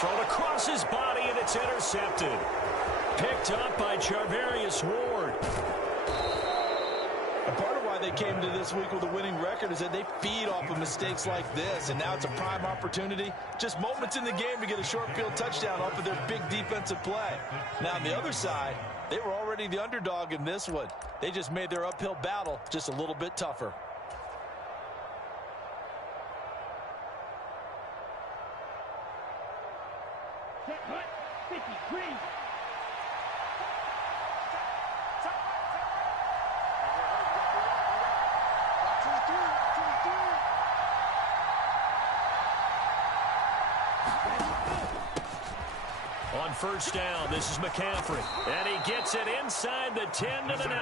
Thrown across his body, and it's intercepted. Picked up by Charvarius Ward. A part of why they came to this week with a winning record is that they feed off of mistakes like this, and now it's a prime opportunity. Just moments in the game to get a short field touchdown off of their big defensive play. Now, on the other side, they were already the underdog in this one. They just made their uphill battle just a little bit tougher. On first down, this is McCaffrey. And he gets it inside the 10 to the 9.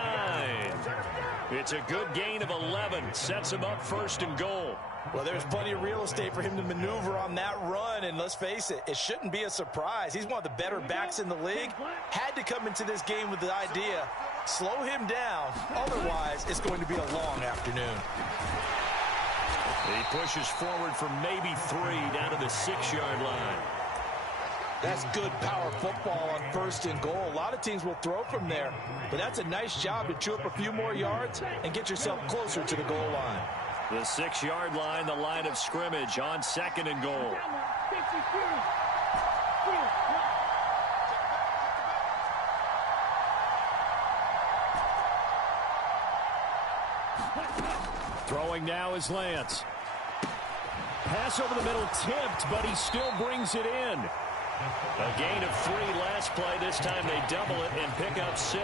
It's a good gain of 11. Sets him up first and goal. Well, there's plenty of real estate for him to maneuver on that run. And let's face it, it shouldn't be a surprise. He's one of the better backs in the league. Had to come into this game with the idea, slow him down. Otherwise, it's going to be a long afternoon. He pushes forward for maybe 3 down to the 6-yard line. That's good power football on first and goal. A lot of teams will throw from there, but that's a nice job to chew up a few more yards and get yourself closer to the goal line. The 6-yard line, the line of scrimmage on second and goal. Throwing now is Lance. Pass over the middle tipped, but he still brings it in. A gain of 3 last play. This time they double it and pick up 6.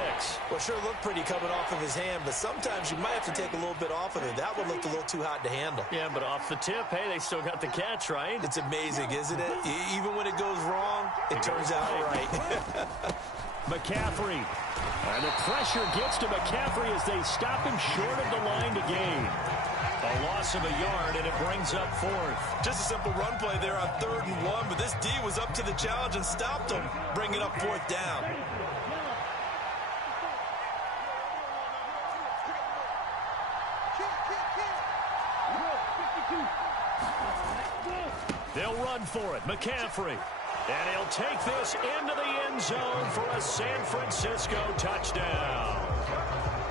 Well, sure looked pretty coming off of his hand, but sometimes you might have to take a little bit off of it. That one looked a little too hot to handle. Yeah, but off the tip, hey, they still got the catch, right? It's amazing, isn't it? Even when it goes wrong, it turns out right. McCaffrey. And the pressure gets to McCaffrey as they stop him short of the line to gain. A loss of a yard, and it brings up 4th. Just a simple run play there on 3rd and 1, but this D was up to the challenge and stopped him, bringing up 4th down. They'll run for it. McCaffrey. And he'll take this into the end zone for a San Francisco touchdown.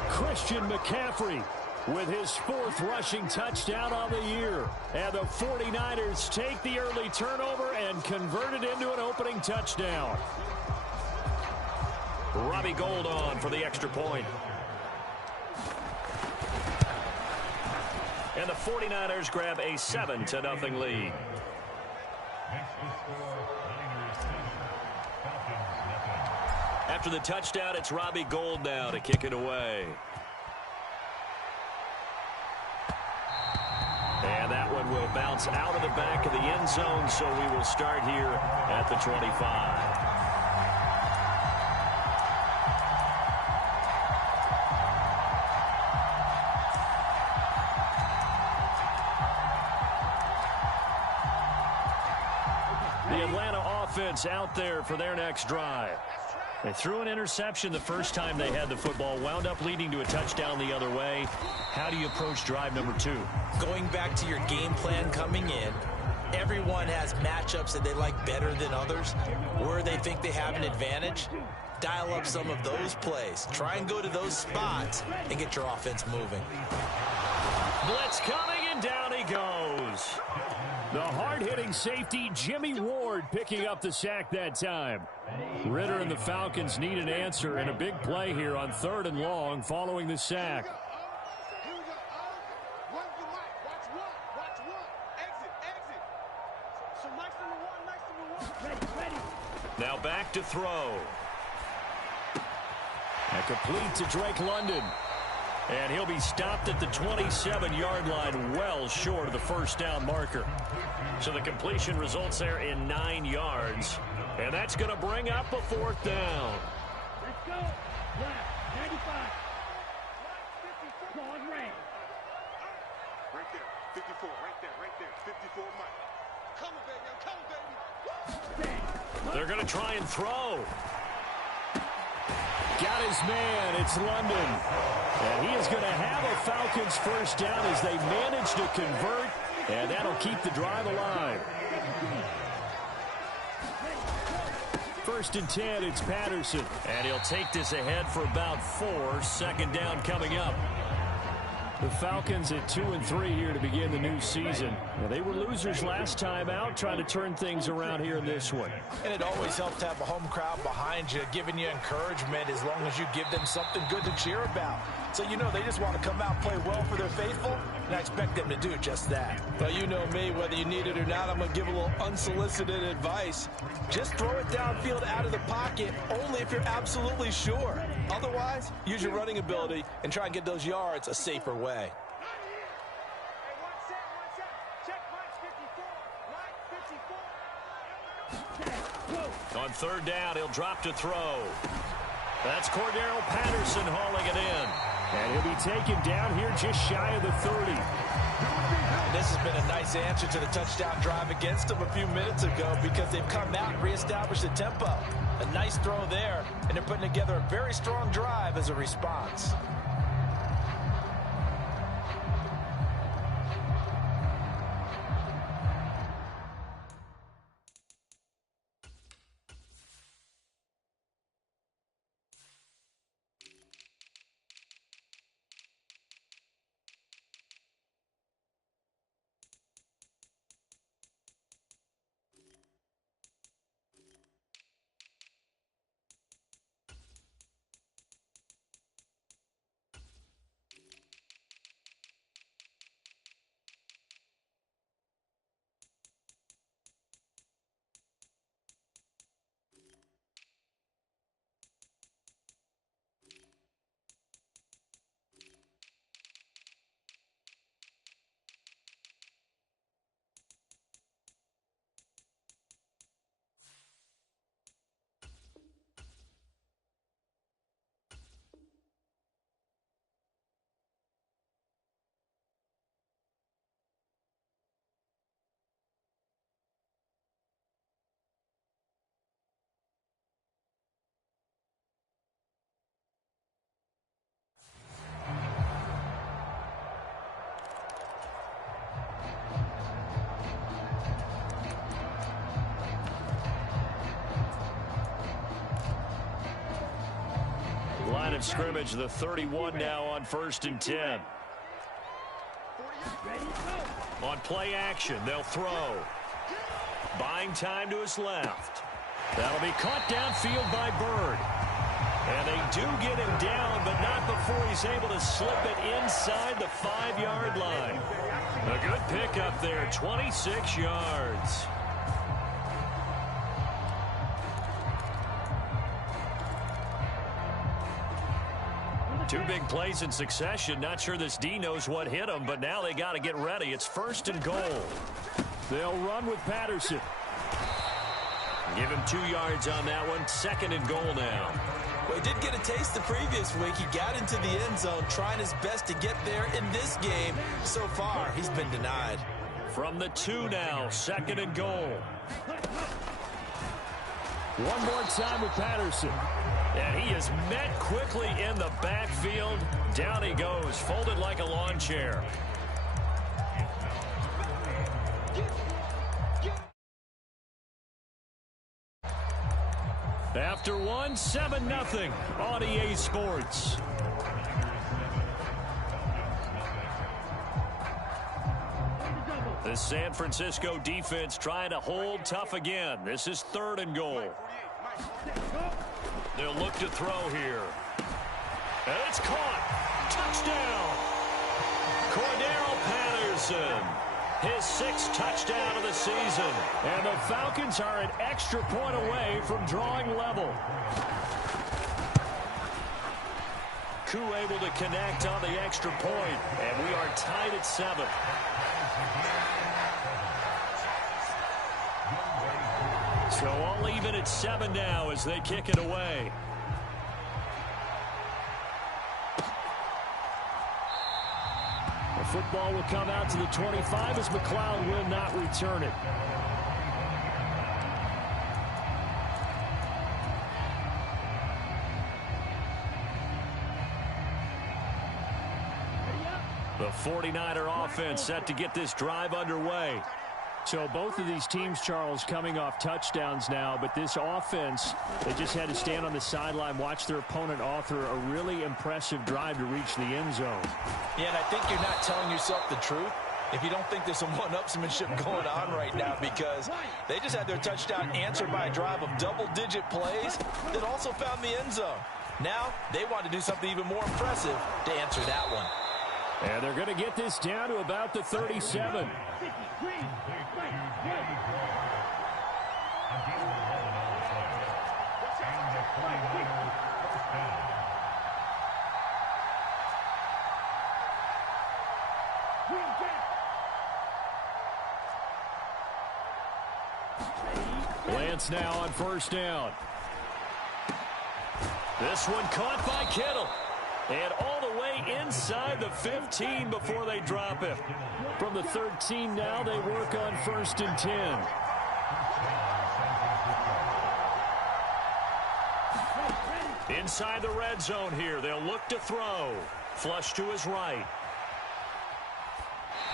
Christian McCaffrey with his 4th rushing touchdown on the year. And the 49ers take the early turnover and convert it into an opening touchdown. Robbie Gould on for the extra point. And the 49ers grab a 7-0 lead. After the touchdown, it's Robbie Gould now to kick it away. And that one will bounce out of the back of the end zone, so we will start here at the 25. The Atlanta offense out there for their next drive. They threw an interception the first time they had the football, wound up leading to a touchdown the other way. How do you approach drive number 2? Going back to your game plan coming in, everyone has matchups that they like better than others. Where they think they have an advantage, dial up some of those plays. Try and go to those spots and get your offense moving. Blitz coming, and down he goes. The hard-hitting safety, Jimmy Ward, picking up the sack that time. Ritter and the Falcons need an answer, and a big play here on 3rd and long following the sack. Now back to throw. And complete to Drake London. And he'll be stopped at the 27-yard line, well short of the first down marker. So the completion results there in 9 yards. And that's going to bring up a 4th down. Let's go. Left, 95. Long range. Right there, 54, right there, 54, Mike. Coming, baby, I'm coming, baby. They're going to try and throw. Got his man. It's London. And he is going to have a Falcons first down as they manage to convert. And that'll keep the drive alive. first and 10, it's Patterson. And he'll take this ahead for about 4. Second down coming up. The Falcons at 2-3 here to begin the new season. Well, they were losers last time out, trying to turn things around here in this one. And it always helps to have a home crowd behind you, giving you encouragement as long as you give them something good to cheer about. So you know they just want to come out and play well for their faithful, and I expect them to do just that. But you know me, whether you need it or not, I'm going to give a little unsolicited advice. Just throw it downfield out of the pocket, only if you're absolutely sure. Otherwise, use your running ability and try and get those yards a safer way. Hey, one set. Check Mike 54. On third down, he'll drop to throw. That's Cordero Patterson hauling it in. And he'll be taken down here just shy of the 30. This has been a nice answer to the touchdown drive against them a few minutes ago because they've come out and reestablished the tempo. A nice throw there, and they're putting together a very strong drive as a response. Line of scrimmage, the 31 now on first and 10. On play action, they'll throw. Buying time to his left. That'll be caught downfield by Bird. And they do get him down, but not before he's able to slip it inside the 5-yard line. A good pickup there, 26 yards. Two big plays in succession. Not sure this D knows what hit him, but now they got to get ready. It's first and goal. They'll run with Patterson. Give him 2 yards on that one. Second and goal now. Well, he did get a taste the previous week. He got into the end zone, trying his best to get there in this game. So far, he's been denied. From the 2 now, second and goal. One more time with Patterson. And he is met quickly in the backfield. Down he goes, folded like a lawn chair. After one, 7-0 on EA Sports. The San Francisco defense trying to hold tough again. This is third and goal. They'll look to throw here. And it's caught. Touchdown. Cordero Patterson. His 6th touchdown of the season. And the Falcons are an extra point away from drawing level. Koo able to connect on the extra point. And we are tied at 7. So all even at 7 now as they kick it away. The football will come out to the 25 as McLeod will not return it. The 49er offense set to get this drive underway. So both of these teams, Charles, coming off touchdowns now, but this offense, they just had to stand on the sideline, watch their opponent author a really impressive drive to reach the end zone. Yeah, and I think you're not telling yourself the truth if you don't think there's some one-upsmanship going on right now, because they just had their touchdown answered by a drive of double-digit plays that also found the end zone. Now they want to do something even more impressive to answer that one. And they're going to get this down to about the 37. Lance now on first down. This one caught by Kittle. And all the way inside the 15 before they drop it. From the 13 now, they work on 1st and 10. Inside the red zone here, they'll look to throw. Flush to his right.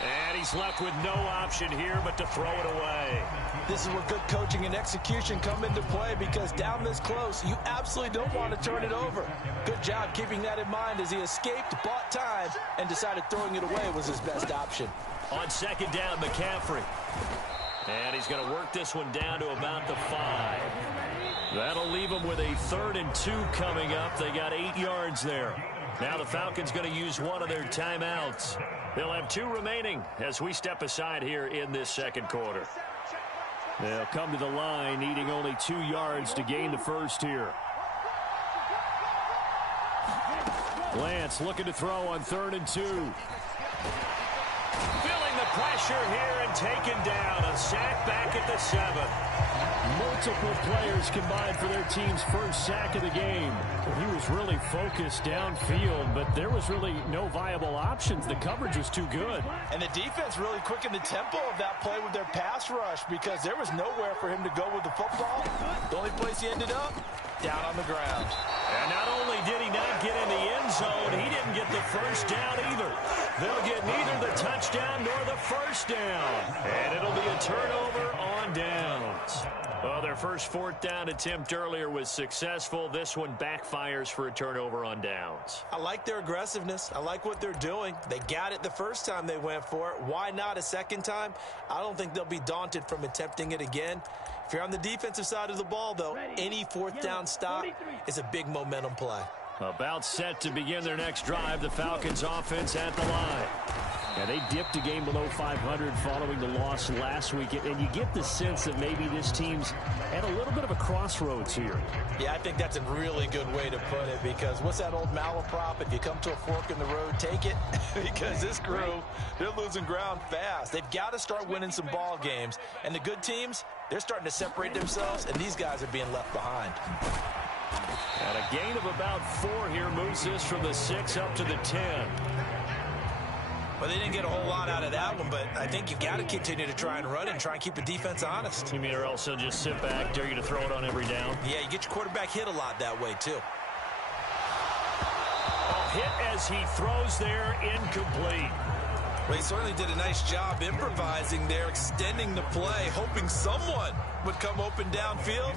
And he's left with no option here but to throw it away. This is where good coaching and execution come into play, because down this close, you absolutely don't want to turn it over. Good job keeping that in mind as he escaped, bought time, and decided throwing it away was his best option. On second down, McCaffrey. And he's going to work this one down to about the 5. That'll leave him with a 3rd and 2 coming up. They got 8 yards there. Now the Falcons going to use one of their timeouts. They'll have 2 remaining as we step aside here in this second quarter. They'll come to the line needing only 2 yards to gain the first here. Lance looking to throw on 3rd and 2. Feeling the pressure here and taken down. A sack back at the 7. Multiple players combined for their team's first sack of the game. He was really focused downfield, but there was really no viable options. The coverage was too good. And the defense really quickened the tempo of that play with their pass rush, because there was nowhere for him to go with the football. The only place he ended up, down on the ground. And not only did he not get in the end zone, he didn't get the first down either. They'll get neither the touchdown nor the first down. And it'll be a turnover on downs. Well, their first 4th down attempt earlier was successful. This one backfires for a turnover on downs. I like their aggressiveness. I like what they're doing. They got it the first time they went for it. Why not a second time? I don't think they'll be daunted from attempting it again. If you're on the defensive side of the ball, though, any 4th down stop is a big momentum play. About set to begin their next drive, the Falcons offense at the line. Yeah, they dipped a game below 500 following the loss last week, and you get the sense that maybe this team's at a little bit of a crossroads here. Yeah, I think that's a really good way to put it, because what's that old malaprop? If you come to a fork in the road, take it. Because this crew, they're losing ground fast. They've got to start winning some ball games, and the good teams, they're starting to separate themselves, and these guys are being left behind. And a gain of about 4 here moves this from the 6 up to the 10. Well, they didn't get a whole lot out of that one, but I think you've got to continue to try and run it and try and keep the defense honest. You mean, or else they'll just sit back, dare you to throw it on every down? Yeah, you get your quarterback hit a lot that way, too. A hit as he throws there, incomplete. Well, he certainly did a nice job improvising there, extending the play, hoping someone would come open downfield,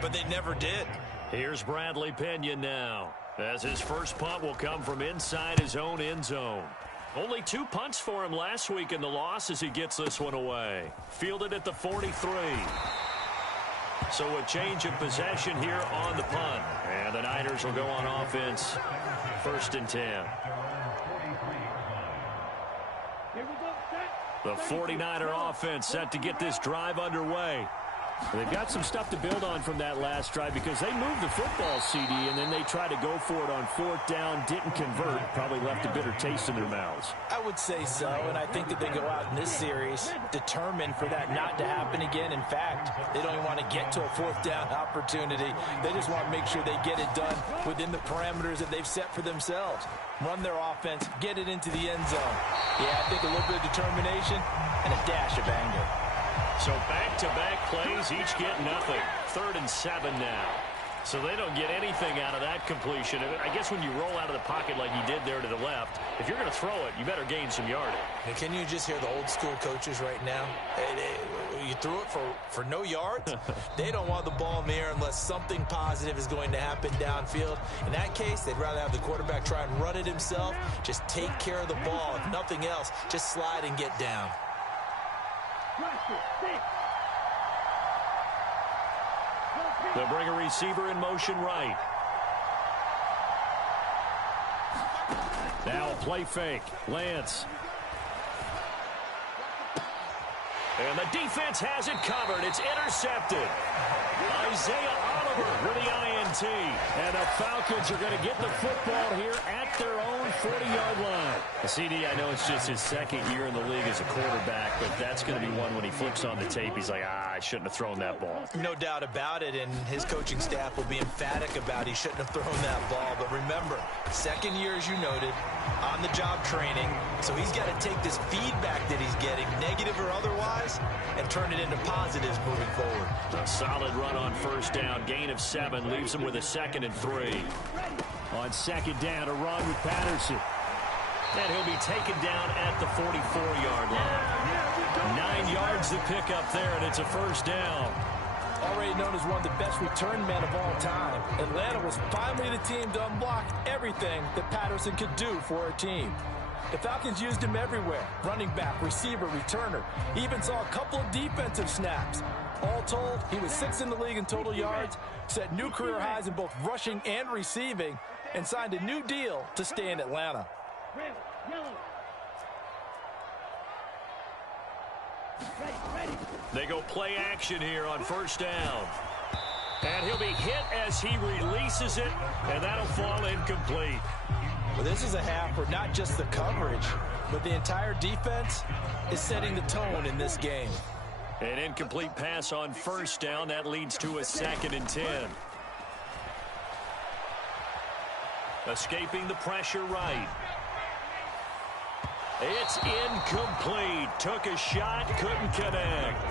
but they never did. Here's Bradley Pinion now, as his first punt will come from inside his own end zone. Only 2 punts for him last week in the loss as he gets this one away. Fielded at the 43. So a change of possession here on the punt. And the Niners will go on offense. 1st and 10. The 49er offense set to get this drive underway. They've got some stuff to build on from that last drive, because they moved the football, CD, and then they tried to go for it on 4th down, didn't convert, probably left a bitter taste in their mouths. I would say so, and I think that they go out in this series determined for that not to happen again. In fact, they don't even want to get to a 4th down opportunity. They just want to make sure they get it done within the parameters that they've set for themselves. Run their offense, get it into the end zone. Yeah, I think a little bit of determination and a dash of anger. So back-to-back plays, each get nothing. 3rd and 7 now. So they don't get anything out of that completion. I guess when you roll out of the pocket like he did there to the left, if you're going to throw it, you better gain some yardage. Can you just hear the old school coaches right now? you threw it for no yards? They don't want the ball in the air unless something positive is going to happen downfield. In that case, they'd rather have the quarterback try and run it himself. Just take care of the ball. If nothing else, just slide and get down. They'll bring a receiver in motion right. Now play fake. Lance. And the defense has it covered. It's intercepted. Isaiah Oliver with the INT. And the Falcons are going to get the football here at their own 40-yard line. CD, I know it's just his second year in the league as a quarterback, but that's going to be one when he flips on the tape. He's like, I shouldn't have thrown that ball. No doubt about it, and his coaching staff will be emphatic about he shouldn't have thrown that ball. But remember, second year, as you noted, on-the-job training, so he's got to take this feedback that he's getting, negative or otherwise, and turn it into positives moving forward. A solid run on first down, gain of 7, leaves him with a 2nd and 3. On second down, a run with Patterson. And he'll be taken down at the 44-yard line. 9 yards to pick up there, and it's a first down. Already known as one of the best return men of all time, Atlanta was finally the team to unblock everything that Patterson could do for a team. The Falcons used him everywhere. Running back, receiver, returner. He even saw a couple of defensive snaps. All told, he was 6th in the league in total yards, set new career highs in both rushing and receiving, and signed a new deal to stay in Atlanta. They go play action here on first down. And he'll be hit as he releases it, and that'll fall incomplete. Well, this is a half where not just the coverage, but the entire defense is setting the tone in this game. An incomplete pass on first down. That leads to a 2nd and 10. Escaping the pressure right. It's incomplete. Took a shot, couldn't connect.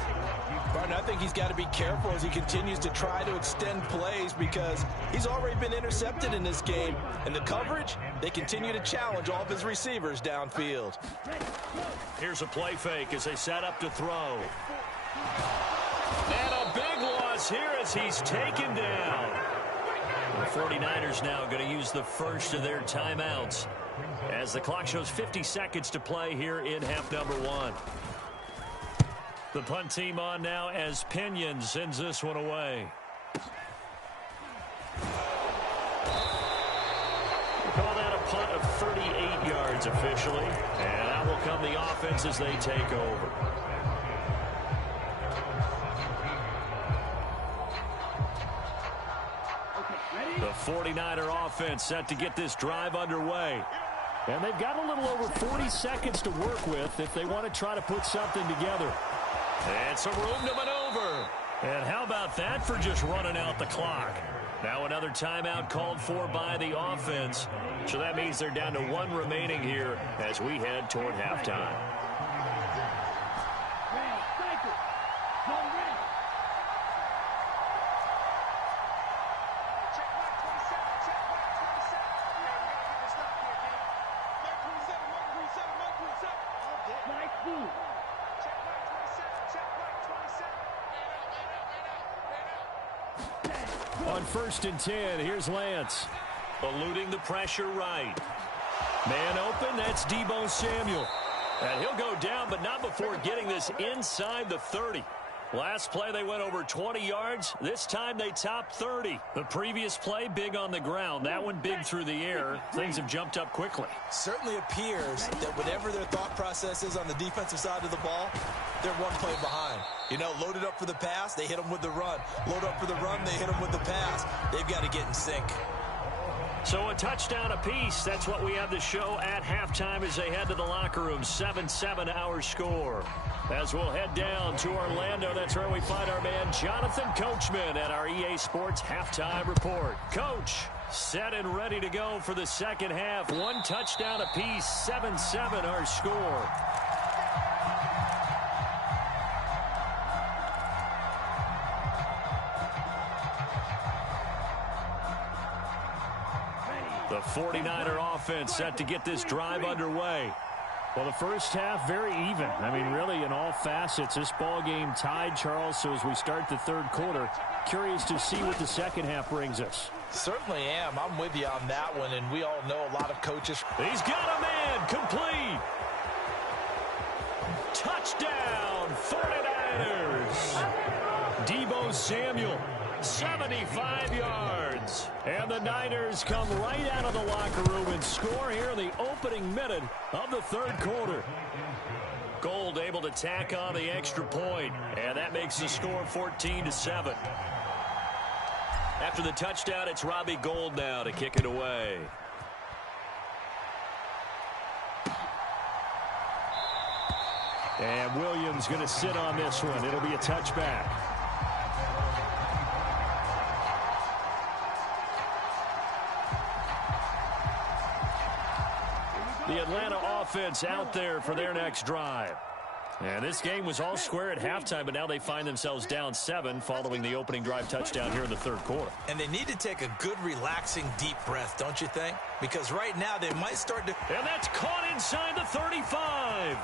Martin, I think he's got to be careful as he continues to try to extend plays because he's already been intercepted in this game. And the coverage, they continue to challenge all of his receivers downfield. Here's a play fake as they set up to throw. And a big loss here as he's taken down. The 49ers now going to use the first of their timeouts as the clock shows 50 seconds to play here in half number 1. The punt team on now as Pinion sends this one away. We'll call that a punt of 38 yards officially. And out will come the offense as they take over. The 49er offense set to get this drive underway. And they've got a little over 40 seconds to work with if they want to try to put something together. And some room to maneuver. And how about that for just running out the clock? Now another timeout called for by the offense. So that means they're down to 1 remaining here as we head toward halftime. On 1st and 10, here's Lance. Eluding the pressure right. Man open, that's Deebo Samuel. And he'll go down, but not before getting this inside the 30. Last play, they went over 20 yards. This time, they topped 30. The previous play, big on the ground. That one big through the air. Things have jumped up quickly. Certainly appears that whatever their thought process is on the defensive side of the ball, they're 1 play behind. You know, loaded up for the pass, they hit them with the run. Load up for the run, they hit them with the pass. They've got to get in sync. So a touchdown apiece. That's what we have to show at halftime as they head to the locker room. 7-7 our score. As we'll head down to Orlando, that's where we find our man Jonathan Coachman at our EA Sports Halftime Report. Coach, set and ready to go for the second half. 1 touchdown apiece, 7-7 our score. The 49er offense set to get this drive underway. Well, the first half, very even. I mean, really, in all facets, this ball game tied, Charles. So as we start the third quarter, curious to see what the second half brings us. Certainly am. I'm with you on that one, and we all know a lot of coaches. He's got a man, complete. Touchdown, 49ers. Deebo Samuel, 75 yards. And the Niners come right out of the locker room and score here in the opening minute of the third quarter. Gold able to tack on the extra point, and that makes the score 14-7. After the touchdown, it's Robbie Gould now to kick it away. And Williams going to sit on this one. It'll be a touchback. The Atlanta offense out there for their next drive. And this game was all square at halftime, but now they find themselves down 7 following the opening drive touchdown here in the third quarter. And they need to take a good, relaxing, deep breath, don't you think? Because right now they might start to... And that's caught inside the 35.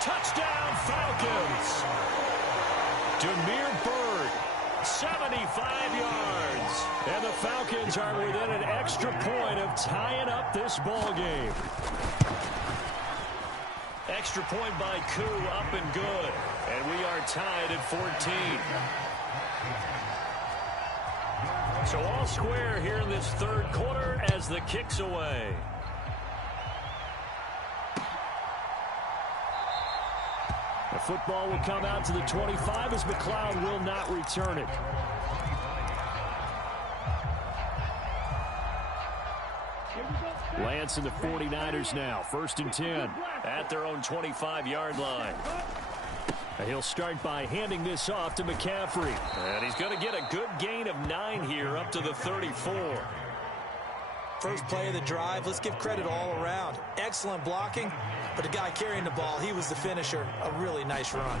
Touchdown, Falcons. Demir Bird, 75 yards. And the Falcons are within an extra point of tying up this ball game. Extra point by Koo, up and good. And we are tied at 14. So all square here in this third quarter as the kick's away. The football will come out to the 25 as McLeod will not return it. Lance and the 49ers now. 1st and 10 at their own 25-yard line. And he'll start by handing this off to McCaffrey. And he's going to get a good gain of 9 here up to the 34. First play of the drive, let's give credit all around. Excellent blocking, but the guy carrying the ball, he was the finisher. A really nice run.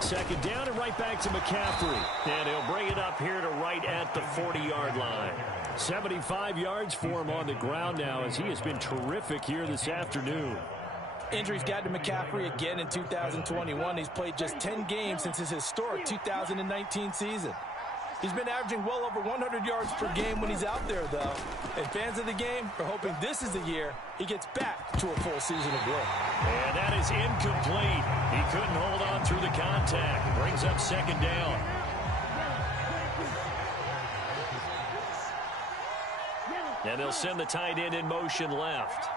2nd down and right back to McCaffrey. And he'll bring it up here to right at the 40-yard line. 75 yards for him on the ground now as he has been terrific here this afternoon. Injuries got to McCaffrey again in 2021. He's played just 10 games since his historic 2019 season. He's been averaging well over 100 yards per game when he's out there, though. And fans of the game are hoping this is the year he gets back to a full season of work. And that is incomplete. He couldn't hold on through the contact. Brings up 2nd down. And they'll send the tight end in motion left.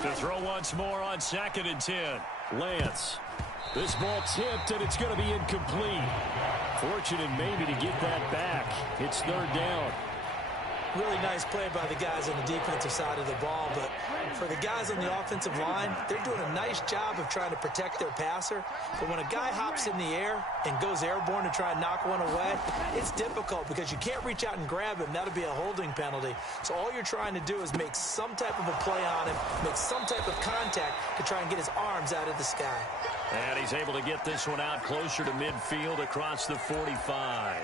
To throw once more on 2nd and 10. Lance. This ball tipped, and it's going to be incomplete. Fortunate maybe to get that back. It's 3rd down. Really nice play by the guys on the defensive side of the ball, but for the guys on the offensive line, they're doing a nice job of trying to protect their passer. But when a guy hops in the air and goes airborne to try and knock one away, it's difficult because you can't reach out and grab him. That'll be a holding penalty. So all you're trying to do is make some type of a play on him, make some type of contact to try and get his arms out of the sky. And he's able to get this one out closer to midfield across the 45.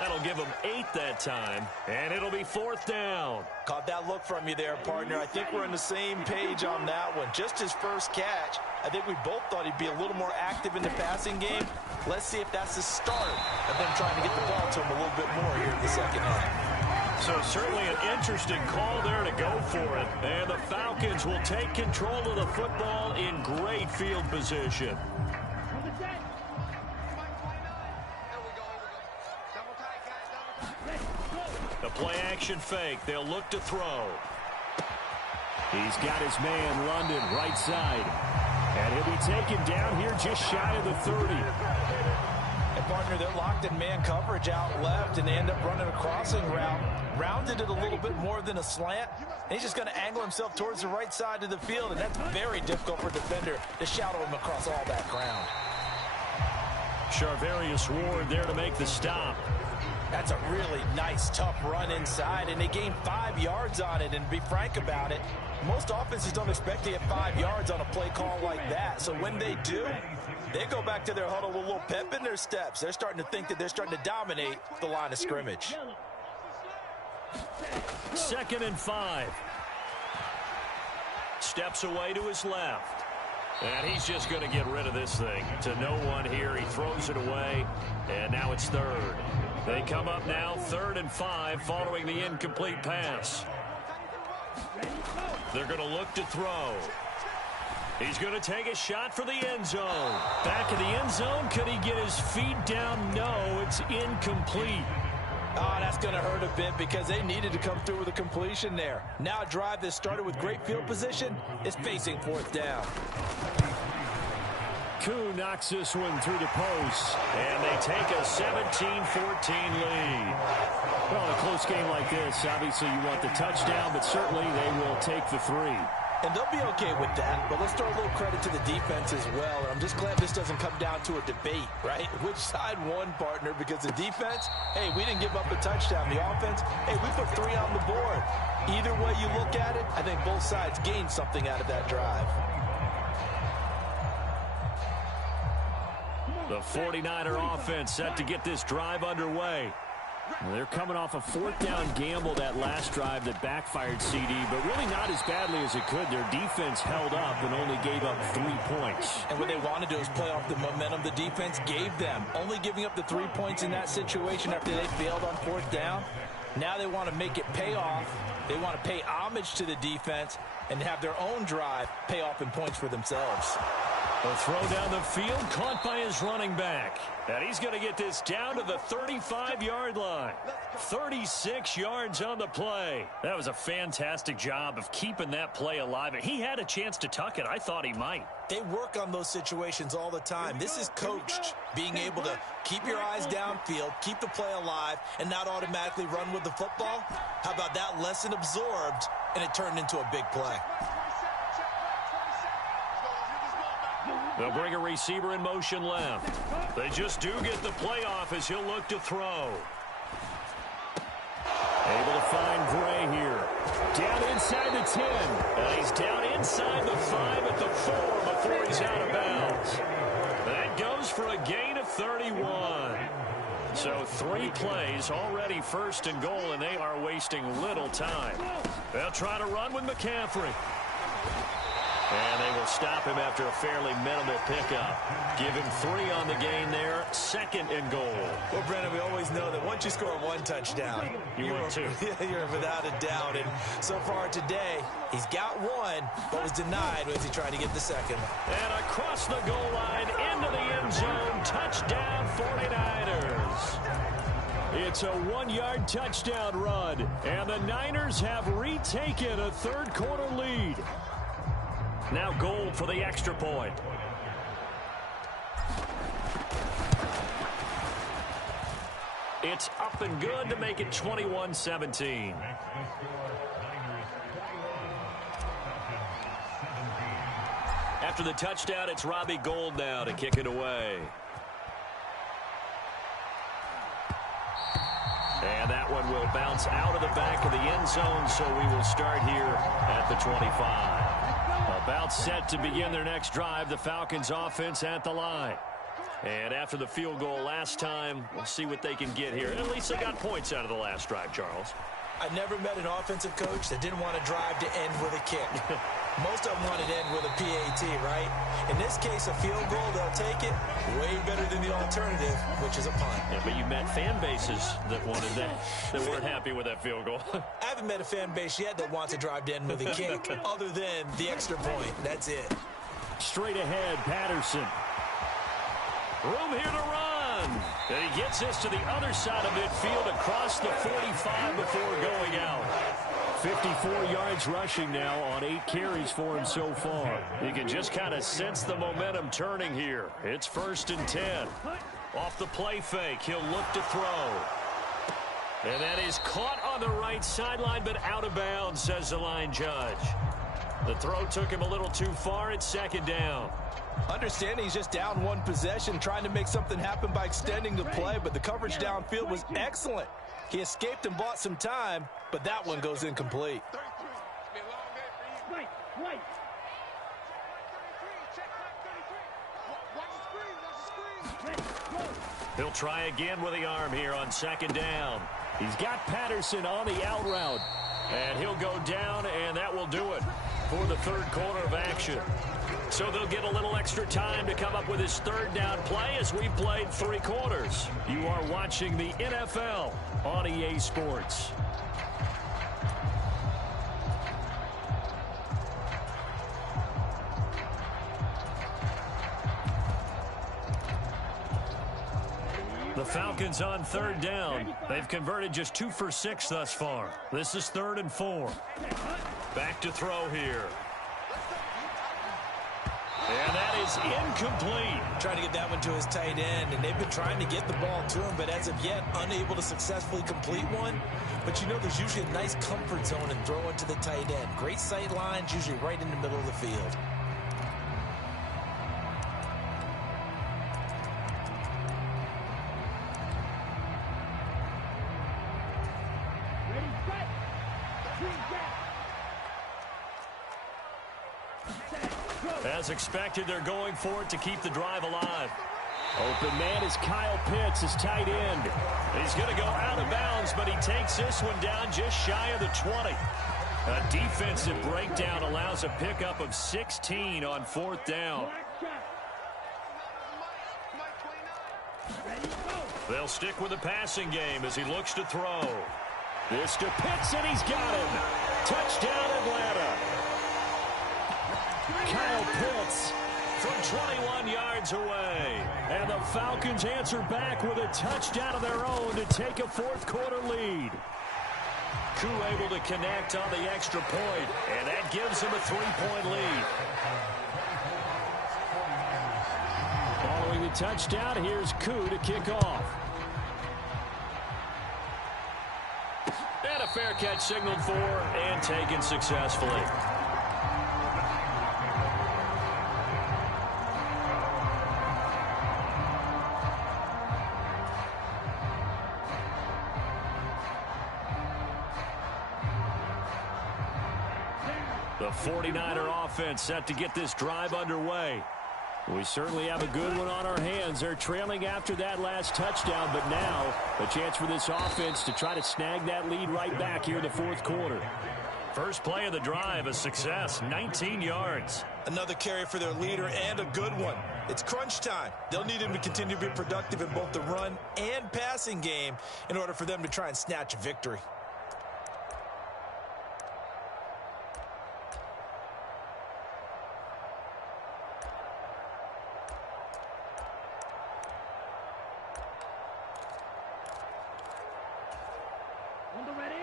That'll give him 8 that time, and it'll be 4th down. Caught that look from you there, partner. I think we're on the same page on that one. Just his first catch, I think we both thought he'd be a little more active in the passing game. Let's see if that's the start of them trying to get the ball to him a little bit more here in the second half. So certainly an interesting call there to go for it. And the Falcons will take control of the football in great field position. The play-action fake. They'll look to throw. He's got his man, London, right side. And he'll be taken down here just shy of the 30. And, partner, they're locked in man coverage out left, and they end up running a crossing route. Rounded it a little bit more than a slant. And he's just going to angle himself towards the right side of the field, and that's very difficult for a defender to shadow him across all that ground. Charvarius Ward there to make the stop. That's a really nice, tough run inside, and they gained 5 yards on it. And to be frank about it, most offenses don't expect to get 5 yards on a play call like that. So when they do, they go back to their huddle with a little pep in their steps. They're starting to think that they're starting to dominate the line of scrimmage. 2nd and 5. Steps away to his left. And he's just going to get rid of this thing. To no one here. He throws it away. And now it's 3rd. They come up now 3rd and 5 following the incomplete pass. They're going to look to throw. He's going to take a shot for the end zone. Back in the end zone. Could he get his feet down? No, it's incomplete. Oh, that's going to hurt a bit because they needed to come through with a completion there. Now a drive that started with great field position is facing 4th down. Koo knocks this one through the post, and they take a 17-14 lead. Well, in a close game like this, obviously you want the touchdown, but certainly they will take the 3. And they'll be okay with that, but let's throw a little credit to the defense as well. And I'm just glad this doesn't come down to a debate, right? Which side won, partner? Because the defense, hey, we didn't give up a touchdown. The offense, hey, we put 3 on the board. Either way you look at it, I think both sides gained something out of that drive. The 49er offense set to get this drive underway. They're coming off a 4th down gamble that last drive that backfired CD, but really not as badly as it could. Their defense held up and only gave up 3 points. And what they want to do is play off the momentum the defense gave them. Only giving up the 3 points in that situation after they failed on 4th down. Now they want to make it pay off. They want to pay homage to the defense and have their own drive pay off in points for themselves. A throw down the field, caught by his running back. And he's going to get this down to the 35-yard line. 36 yards on the play. That was a fantastic job of keeping that play alive. He had a chance to tuck it. I thought he might. They work on those situations all the time. This is coached, being able to keep your eyes downfield, keep the play alive, and not automatically run with the football. How about that lesson absorbed, and it turned into a big play? They'll bring a receiver in motion left. They just do get the play off as he'll look to throw. Able to find Gray here. Down inside the 10. And he's down inside the 5 at the 4 before he's out of bounds. That goes for a gain of 31. So 3 plays, already 1st and goal, and they are wasting little time. They'll try to run with McCaffrey. And they will stop him after a fairly minimal pickup. Give him 3 on the gain there. 2nd and goal. Well, Brandon, we always know that once you score 1 touchdown, you're 2. You're without a doubt. And so far today, he's got 1, but was denied as he tried to get the 2nd. And across the goal line, into the end zone. Touchdown, 49ers. It's a 1-yard touchdown run. And the Niners have retaken a 3rd quarter lead. Now Gold for the extra point. It's up and good to make it 21-17. After the touchdown, it's Robbie Gould now to kick it away. And that one will bounce out of the back of the end zone, so we will start here at the 25. About set to begin their next drive, the Falcons offense at the line. And after the field goal last time, we'll see what they can get here. At least they got points out of the last drive, Charles. I never met an offensive coach that didn't want to drive to end with a kick. Most of them wanted to end with a PAT, right? In this case, a field goal, they'll take it. Way better than the alternative, which is a punt. Yeah, but you met fan bases that wanted that, that weren't happy with that field goal. I haven't met a fan base yet that wants to drive to end with a kick, other than the extra point. That's it. Straight ahead, Patterson. Room here to run. And he gets this to the other side of midfield across the 45 before going out. 54 yards rushing now on 8 carries for him so far. You can just kind of sense the momentum turning here. It's 1st and 10. Off the play fake, he'll look to throw. And that is caught on the right sideline, but out of bounds, says the line judge. The throw took him a little too far. It's second down. Understanding he's just down one possession, trying to make something happen by extending the play, but the coverage downfield was excellent. He escaped and bought some time, but that one goes incomplete. Wait. He'll try again with the arm here on second down. He's got Patterson on the out route. And he'll go down, and that will do it for the third quarter of action. So they'll get a little extra time to come up with his third down play as we played 3 quarters. You are watching the NFL on EA Sports. The Falcons on third down. They've converted just 2 for 6 thus far. This is 3rd and 4. Back to throw here. And that is incomplete. Trying to get that one to his tight end, and they've been trying to get the ball to him, but as of yet, unable to successfully complete one. But you know there's usually a nice comfort zone in throwing to the tight end. Great sight lines, usually right in the middle of the field. As expected, they're going for it to keep the drive alive. Open man is Kyle Pitts, his tight end. He's going to go out of bounds, but he takes this one down just shy of the 20. A defensive breakdown allows a pickup of 16 on 4th down. They'll stick with the passing game as he looks to throw. This to Pitts, and he's got him. Touchdown, Atlanta. Kyle Pitts from 21 yards away. And the Falcons answer back with a touchdown of their own to take a 4th quarter lead. Koo able to connect on the extra point, and that gives him a 3-point lead. Following the touchdown, here's Koo to kick off. And a fair catch signaled for and taken successfully. The 49er offense set to get this drive underway. We certainly have a good one on our hands. They're trailing after that last touchdown, but now a chance for this offense to try to snag that lead right back here in the 4th quarter. First play of the drive, a success, 19 yards. Another carry for their leader and a good one. It's crunch time. They'll need him to continue to be productive in both the run and passing game in order for them to try and snatch a victory.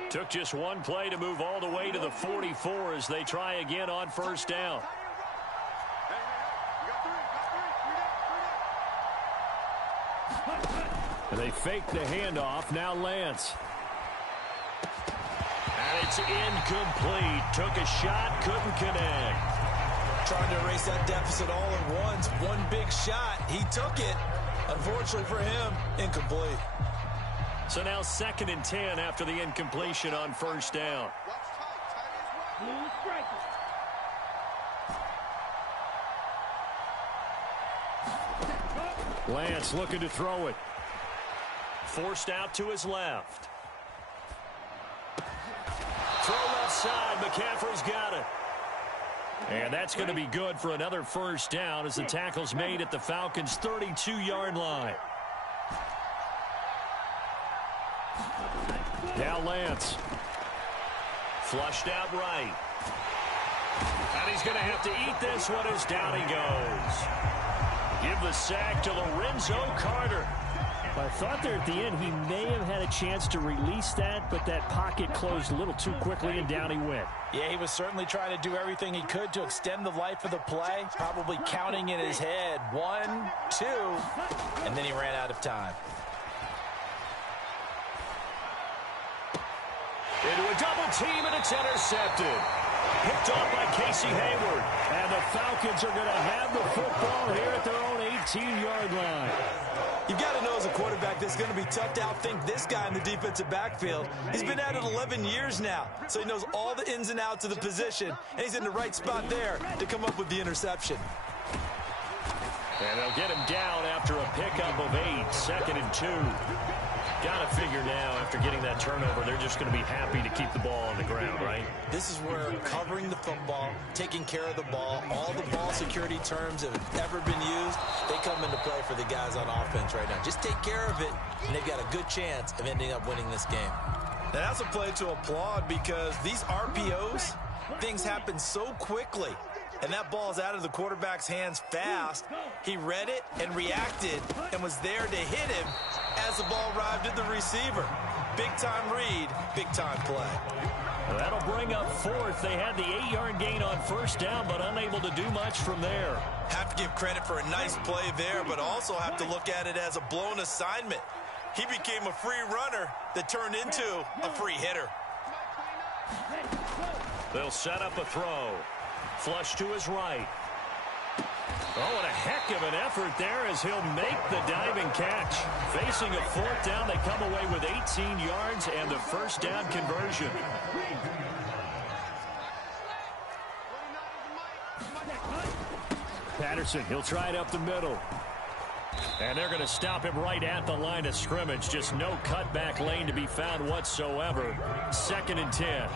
Took just one play to move all the way to the 44 as they try again on 1st down. And they fake the handoff. Now Lance. And it's incomplete. Took a shot, couldn't connect. Trying to erase that deficit all at once. One big shot. He took it. Unfortunately for him, incomplete. So now 2nd and 10 after the incompletion on 1st down. Lance looking to throw it. Forced out to his left. Throw left side. McCaffrey's got it. And that's going to be good for another 1st down as the tackle's made at the Falcons' 32-yard line. Now Lance. Flushed out right. And he's going to have to eat this one as down he goes. Give the sack to Lorenzo Carter. I thought there at the end he may have had a chance to release that, but that pocket closed a little too quickly and down he went. Yeah, he was certainly trying to do everything he could to extend the life of the play, probably counting in his head 1, 2, and then he ran out of time. Into a double team, and it's intercepted. Picked off by Casey Hayward. And the Falcons are going to have the football here at their own 18-yard line. You've got to know as a quarterback that it's going to be tough to outthink this guy in the defensive backfield. He's been at it 11 years now, so he knows all the ins and outs of the position, and he's in the right spot there to come up with the interception. And they'll get him down after a pickup of 8, 2nd and 2. Got to figure now, after getting that turnover, they're just going to be happy to keep the ball on the ground, right? This is where covering the football, taking care of the ball, all the ball security terms that have ever been used, they come into play for the guys on offense right now. Just take care of it, and they've got a good chance of ending up winning this game. Now, that's a play to applaud because these RPOs, things happen so quickly. And that ball's out of the quarterback's hands fast. He read it and reacted and was there to hit him as the ball arrived at the receiver. Big-time read, big-time play. Well, that'll bring up 4th. They had the 8-yard gain on 1st down, but unable to do much from there. Have to give credit for a nice play there, but also have to look at it as a blown assignment. He became a free runner that turned into a free hitter. They'll set up a throw. Flush to his right. Oh, and a heck of an effort there as he'll make the diving catch. Facing a 4th down, they come away with 18 yards and the 1st down conversion. Patterson, he'll try it up the middle. And they're going to stop him right at the line of scrimmage. Just no cutback lane to be found whatsoever. 2nd and 10.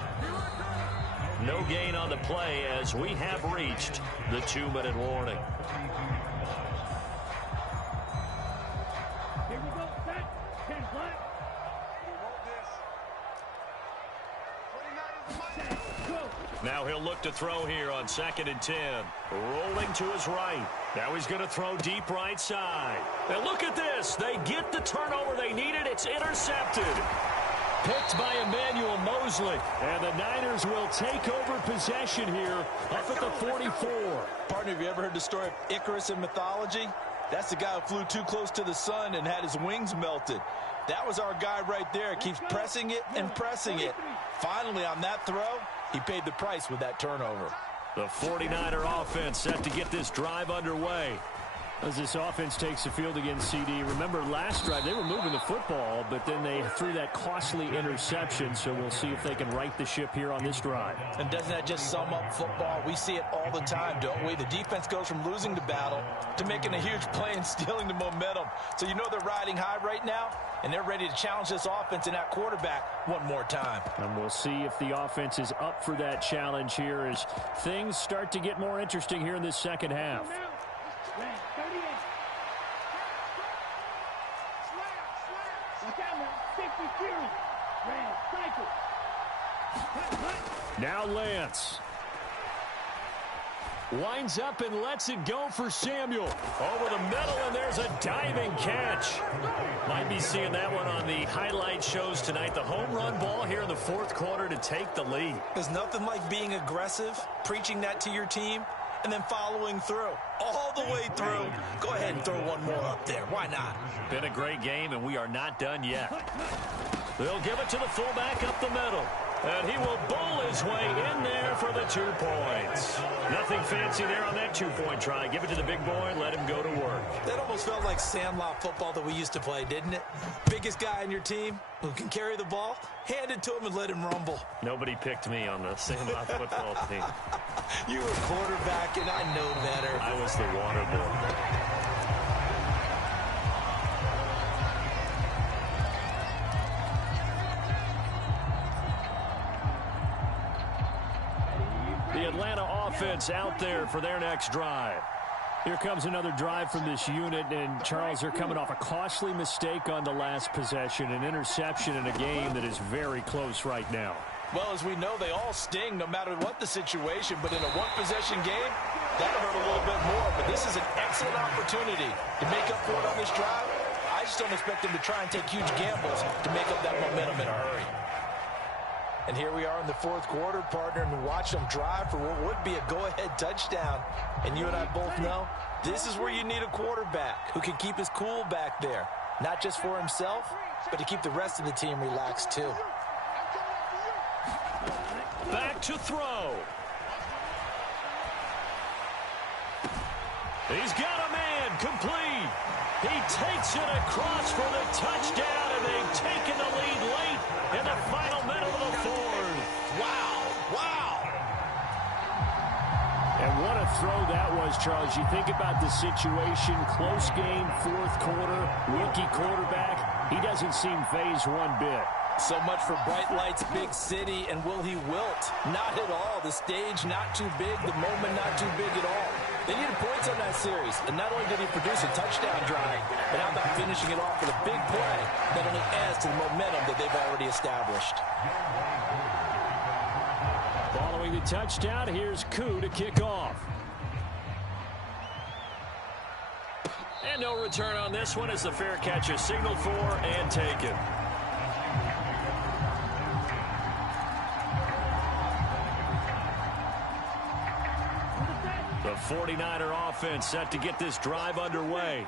No gain on the play as we have reached the 2-minute warning. Here we go. Set. 10 flat. Now he'll look to throw here on 2nd and 10. Rolling to his right. Now he's going to throw deep right side. And look at this. They get the turnover they needed. It's intercepted. Picked by Emmanuel Mosley. And the Niners will take over possession here up at the 44. Partner, have you ever heard the story of Icarus in mythology? That's the guy who flew too close to the sun and had his wings melted. That was our guy right there. Keeps pressing it and pressing it. Finally, on that throw, he paid the price with that turnover. The 49er offense set to get this drive underway. As this offense takes the field against CD. Remember last drive, they were moving the football, but then they threw that costly interception, so we'll see if they can right the ship here on this drive. And doesn't that just sum up football? We see it all the time, don't we? The defense goes from losing the battle to making a huge play and stealing the momentum. So you know they're riding high right now, and they're ready to challenge this offense and that quarterback one more time. And we'll see if the offense is up for that challenge here as things start to get more interesting here in this second half. Now Lance winds up and lets it go for Samuel. Over the middle, and there's a diving catch. Might be seeing that one on the highlight shows tonight. The home run ball here in the 4th quarter to take the lead. There's nothing like being aggressive, preaching that to your team, and then following through. All the way through. Go ahead and throw one more up there. Why not? Been a great game, and we are not done yet. They'll give it to the fullback up the middle. And he will bowl his way in there for the 2 points. Nothing fancy there on that 2-point try. Give it to the big boy and let him go to work. That almost felt like sandlot football that we used to play, didn't it? Biggest guy on your team who can carry the ball, hand it to him and let him rumble. Nobody picked me on the sandlot football team. You were quarterback, and I know better. I was the water boy. The Atlanta offense out there for their next drive. Here comes another drive from this unit, and Charles, they're coming off a costly mistake on the last possession, an interception in a game that is very close right now. Well, as we know, they all sting no matter what the situation, but in a one-possession game, that'll hurt a little bit more. But this is an excellent opportunity to make up for it on this drive. I just don't expect them to try and take huge gambles to make up that momentum in a hurry. And here we are in the 4th quarter, partner, and watch them drive for what would be a go-ahead touchdown. And you and I both know this is where you need a quarterback who can keep his cool back there, not just for himself, but to keep the rest of the team relaxed too. Back to throw. He's got a man complete. He takes it across for the touchdown, and they've taken the lead late in the final minute of the fourth. Wow. And what a throw that was, Charles. You think about the situation, close game, fourth quarter, rookie quarterback. He doesn't seem fazed one bit. So much for bright lights, big city, and will he wilt? Not at all. The stage not too big, the moment not too big at all. They needed points on that series, and not only did he produce a touchdown drive, but how about finishing it off with a big play that only adds to the momentum that they've already established. Following the touchdown, here's Koo to kick off. And no return on this one as the fair catch is signaled for and taken. The 49er offense set to get this drive underway.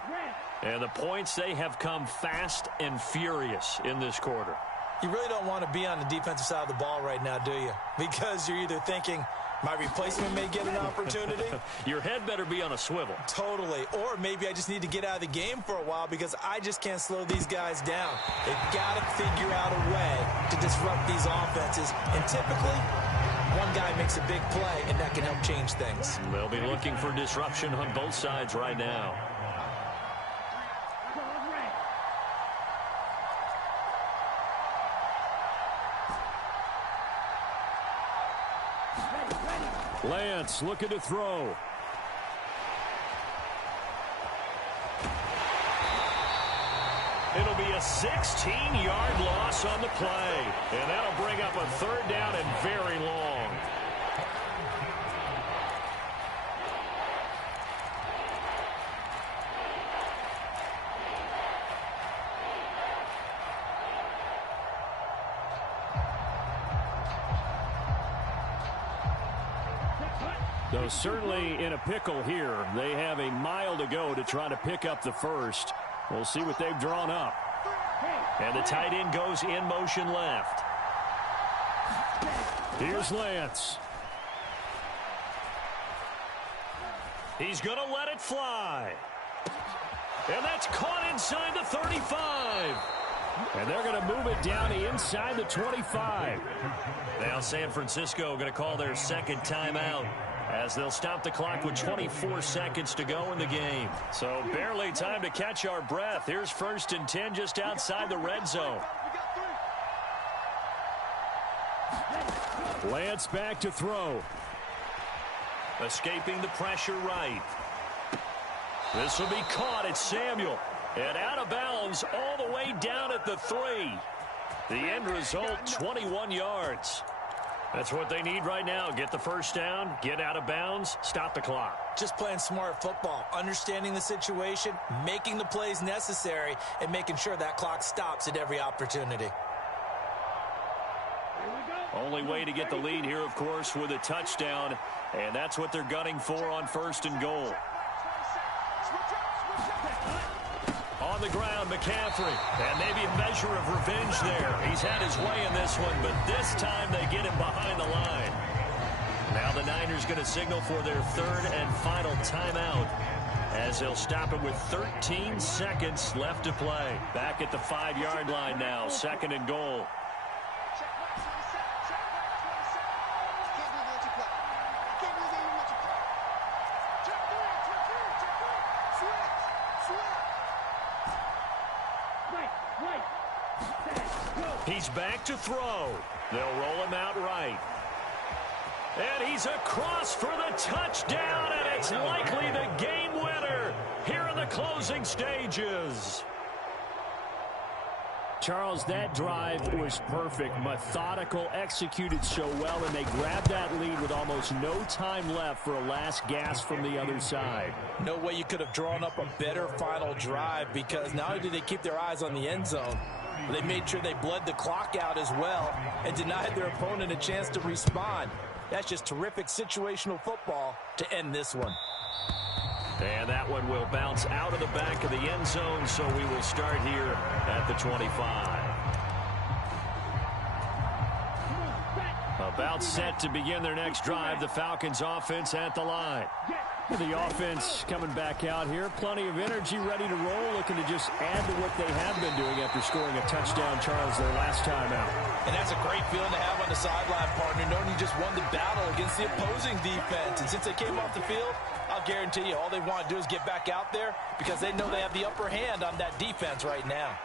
And the points, they have come fast and furious in this quarter. You really don't want to be on the defensive side of the ball right now, do you? Because you're either thinking, my replacement may get an opportunity. Your head better be on a swivel. Totally. Or maybe I just need to get out of the game for a while because I just can't slow these guys down. They've got to figure out a way to disrupt these offenses. And typically, one guy makes a big play, and that can help change things. They'll be looking for disruption on both sides right now. Lance looking to throw. It'll be a 16-yard loss on the play. And that'll bring up a third down and very long. Though certainly in a pickle here. They have a mile to go to try to pick up the first. We'll see what they've drawn up. And the tight end goes in motion left. Here's Lance. He's going to let it fly. And that's caught inside the 35. And they're going to move it down to inside the 25. Now San Francisco going to call their second timeout, as they'll stop the clock with 24 seconds to go in the game. So barely time to catch our breath. Here's 1st and 10 just outside the red zone. Lance back to throw. Escaping the pressure right. This will be caught at Samuel. And out of bounds all the way down at the 3. The end result, 21 yards. That's what they need right now. Get the first down, get out of bounds, stop the clock. Just playing smart football, understanding the situation, making the plays necessary, and making sure that clock stops at every opportunity. Only way to get the lead here, of course, with a touchdown, and that's what they're gunning for on 1st and goal. On the ground, McCaffrey, and maybe a measure of revenge there. He's had his way in this one, but this time they get him behind the line. Now the Niners going to signal for their 3rd and final timeout, as they'll stop it with 13 seconds left to play. Back at the 5-yard line now, 2nd and goal. He's back to throw. They'll roll him out right. And he's across for the touchdown, and it's likely the game winner here in the closing stages. Charles, that drive was perfect, methodical, executed so well, and they grabbed that lead with almost no time left for a last gasp from the other side. No way you could have drawn up a better final drive, because not only did they keep their eyes on the end zone, they made sure they bled the clock out as well and denied their opponent a chance to respond. That's just terrific situational football to end this one. And that one will bounce out of the back of the end zone, so we will start here at the 25. About set to begin their next drive, the Falcons offense at the line. The offense coming back out here. Plenty of energy, ready to roll, looking to just add to what they have been doing after scoring a touchdown, Charles, their last time out. And that's a great feeling to have on the sideline, partner, knowing you just won the battle against the opposing defense. And since they came off the field, I'll guarantee you all they want to do is get back out there because they know they have the upper hand on that defense right now.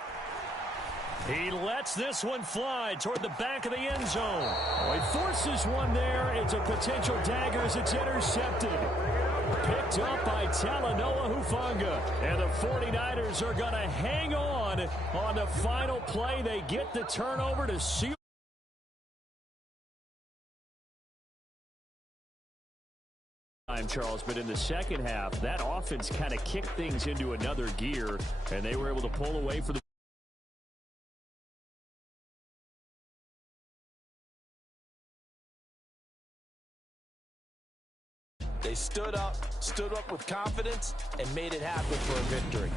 He lets this one fly toward the back of the end zone. Oh, he forces one there. It's a potential dagger as it's intercepted. Picked up by Talanoa Hufanga. And the 49ers are going to hang on the final play. They get the turnover to seal. Charles, but in the second half, that offense kind of kicked things into another gear, and they were able to pull away for the They stood up with confidence, and made it happen for a victory.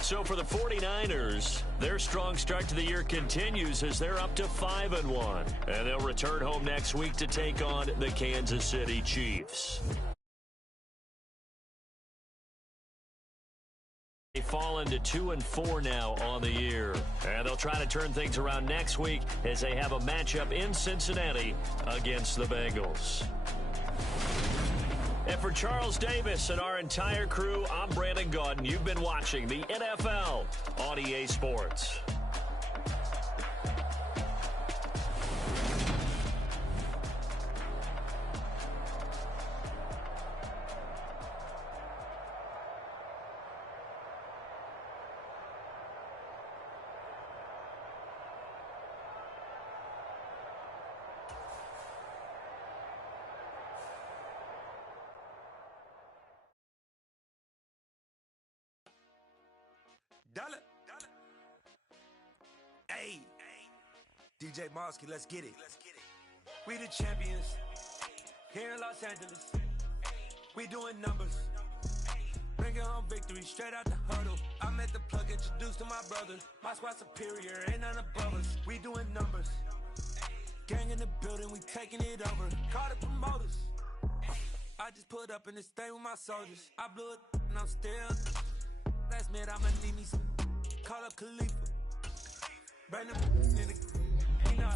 So for the 49ers, their strong start to the year continues as they're up to 5-1. And they'll return home next week to take on the Kansas City Chiefs. They fall into 2-4 now on the year. And they'll try to turn things around next week as they have a matchup in Cincinnati against the Bengals. And for Charles Davis and our entire crew, I'm Brandon Gaudin. You've been watching the NFL on EA Sports. Dollar. Hey, DJ Mosky, let's get it. We the champions here in Los Angeles. We doing numbers. Bringing home victory straight out the huddle. I'm at the plug, introduced to my brothers. My squad superior, ain't none above us. We doing numbers. Gang in the building, we taking it over. Call the promoters. I just put up in this thing with my soldiers. I blew it and I'm still. Last minute, I'ma need me some. Call up Khalifa. Bring them in the. You know,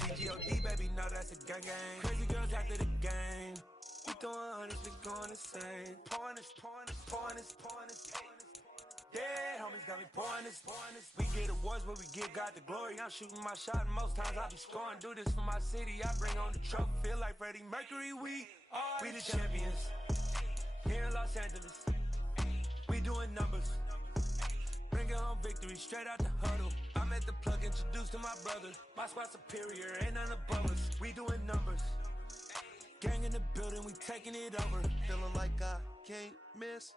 TGOD, baby, know that's a gang gang. Crazy girls after the game. We throwing hundreds, we going insane. Pouring this. Yeah, homies got me pouring this. We get awards, but we give God the glory. I'm shooting my shot, and most times I be scoring. Do this for my city. I bring on the trophy. Feel like Freddie Mercury. We the champions here in Los Angeles. We doing numbers. Bringing home victory straight out the huddle. I'm at the plug, introduced to my brothers. My squad superior, ain't none above us. We doing numbers. Gang in the building, we taking it over. Feeling like I can't miss.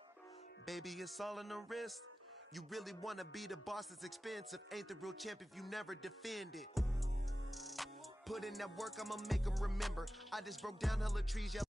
Baby, it's all in the wrist. You really wanna be the boss, it's expensive. Ain't the real champ if you never defend it. Put in that work, I'ma make them remember. I just broke down hella trees, yeah.